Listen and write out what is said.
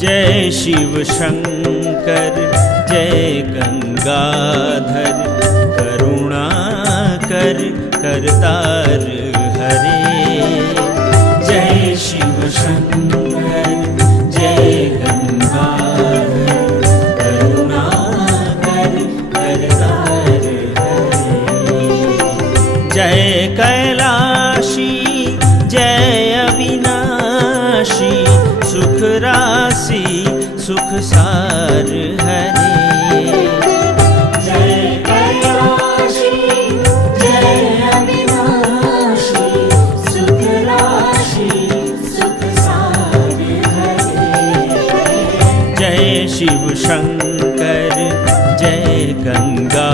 जय शिव शंकर जय गंगाधर, करुणा कर करतार हरे। जय शिव शंकर जय गंगाधर, करुणा कर करतार हरे। जय कैलाशी जय अविनाशी, सुख राशि सुख सार हरे। जय कैलाशी जय अविनाशी, सुख राशि सुख सार हरे। जय शिव शंकर जय गंगा